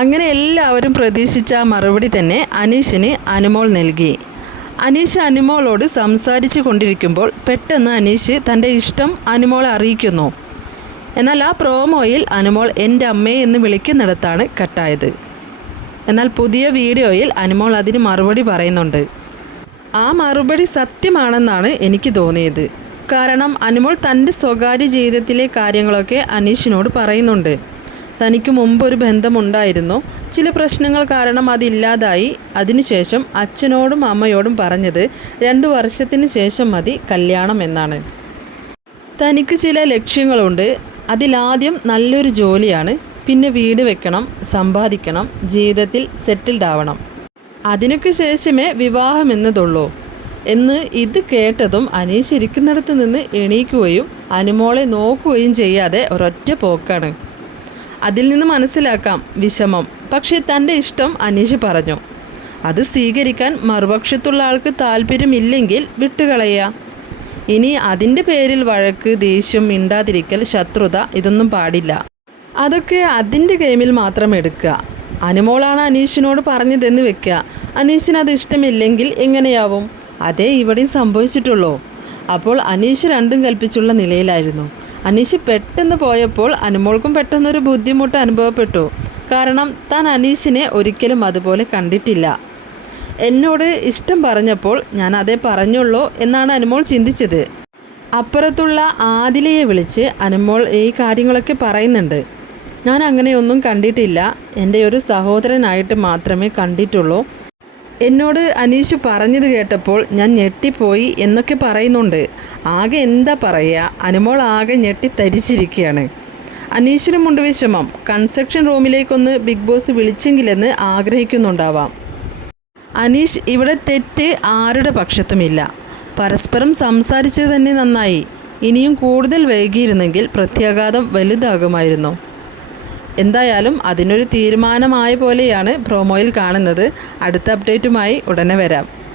അങ്ങനെ എല്ലാവരും പ്രതീക്ഷിച്ച മറുപടി തന്നെ അനീഷിന് അനുമോൾ നൽകി. അനീഷ് അനുമോളോട് സംസാരിച്ചു കൊണ്ടിരിക്കുമ്പോൾ പെട്ടെന്ന് അനീഷ് തന്റെ ഇഷ്ടം അനുമോളെ അറിയിക്കുന്നു. എന്നാൽ ആ പ്രോമോയിൽ അനുമോൾ എന്റെ അമ്മയെ എന്ന് വിളിക്കുന്നിടത്താണ് കട്ടായത്. എന്നാൽ പുതിയ വീഡിയോയിൽ അനുമോൾ അതിന് മറുപടി പറയുന്നുണ്ട്. ആ മറുപടി സത്യമാണെന്നാണ് എനിക്ക് തോന്നിയത്. കാരണം അനുമോൾ തന്റെ സ്വകാര്യ ജീവിതത്തിലെ കാര്യങ്ങളൊക്കെ അനീഷിനോട് പറയുന്നുണ്ട്. തനിക്ക് മുമ്പ് ഒരു ബന്ധമുണ്ടായിരുന്നു. ചില പ്രശ്നങ്ങൾ കാരണം അതില്ലാതായി അതിനുശേഷം അച്ഛനോടും അമ്മയോടും പറഞ്ഞത് രണ്ടു വർഷത്തിന് ശേഷം മതി കല്യാണം എന്നാണ്. തനിക്ക് ചില ലക്ഷ്യങ്ങളുണ്ട്. അതിലാദ്യം നല്ലൊരു ജോലിയാണ്. പിന്നെ വീട് വെക്കണം സമ്പാദിക്കണം ജീവിതത്തിൽ സെറ്റിൽഡ് ആവണം. അതിനൊക്കെ ശേഷമേ വിവാഹം എന്നതുള്ളൂ. എന്ന് ഇത് കേട്ടതും അനീഷ് ഇരിക്കുന്നിടത്ത് നിന്ന് എണീക്കുകയും അനുമോളെ നോക്കുകയും ചെയ്യാതെ ഒരൊറ്റ പോക്കാണ്. അതിൽ നിന്ന് മനസ്സിലാക്കാം വിഷമം. പക്ഷേ തന്റെ ഇഷ്ടം അനീഷ് പറഞ്ഞു. അത് സ്വീകരിക്കാൻ മറുപക്ഷത്തുള്ള ആൾക്ക് താല്പര്യമില്ലെങ്കിൽ വിട്ടുകളയുക ഇനി അതിന്റെ പേരിൽ വഴക്ക് ദേഷ്യം മിണ്ടാതിരിക്കൽ ശത്രുത ഇതൊന്നും പാടില്ല. അതൊക്കെ അതിന്റെ ഗെയിമിൽ മാത്രം എടുക്കുക. അനുമോളാണ് അനീഷിനോട് പറഞ്ഞതെന്ന് വെക്കുക. അനീഷിന് അത് ഇഷ്ടമില്ലെങ്കിൽ എങ്ങനെയാവും? അതേ ഇവിടെയും സംഭവിച്ചിട്ടുള്ളൂ. അപ്പോൾ അനീഷ് രണ്ടും കൽപ്പിച്ചുള്ള നിലയിലായിരുന്നു. അനീഷ് പെട്ടെന്ന് പോയപ്പോൾ അനുമോൾക്കും പെട്ടെന്നൊരു ബുദ്ധിമുട്ട് അനുഭവപ്പെട്ടു. കാരണം താൻ അനീഷിനെ ഒരിക്കലും അതുപോലെ കണ്ടിട്ടില്ല. എന്നോട് ഇഷ്ടം പറഞ്ഞപ്പോൾ ഞാൻ അതേ പറഞ്ഞുള്ളൂ എന്നാണ് അനുമോൾ ചിന്തിച്ചത്. അപ്പുറത്തുള്ള ആദിലയെ വിളിച്ച് അനുമോൾ ഈ കാര്യങ്ങളൊക്കെ പറയുന്നുണ്ട്. ഞാൻ അങ്ങനെയൊന്നും കണ്ടിട്ടില്ല. എന്റെ ഒരു സഹോദരനായിട്ട് മാത്രമേ കണ്ടിട്ടുള്ളൂ. എന്നോട് അനീഷ് പറഞ്ഞത് കേട്ടപ്പോൾ ഞാൻ ഞെട്ടിപ്പോയി എന്നൊക്കെ പറയുന്നുണ്ട്. ആകെ എന്താ പറയുക അനുമോൾ ആകെ ഞെട്ടി തരിച്ചിരിക്കുകയാണ്. അനീഷിനുമുണ്ട് വിഷമം. കൺസ്ട്രക്ഷൻ റൂമിലേക്കൊന്ന് ബിഗ് ബോസ് വിളിച്ചെങ്കിലെന്ന് ആഗ്രഹിക്കുന്നുണ്ടാവാം. അനീഷ് ഇവിടെ തെറ്റ് ആരുടെ പക്ഷത്തുമില്ല. പരസ്പരം സംസാരിച്ചത് തന്നെ നന്നായി. ഇനിയും കൂടുതൽ വൈകിയിരുന്നെങ്കിൽ പ്രത്യാഘാതം വലുതാകുമായിരുന്നു. എന്തായാലും അതിനൊരു തീരുമാനമായ പോലെയാണ് പ്രൊമോയിൽ കാണുന്നത്. അടുത്ത അപ്ഡേറ്റുമായി ഉടനെ വരാം.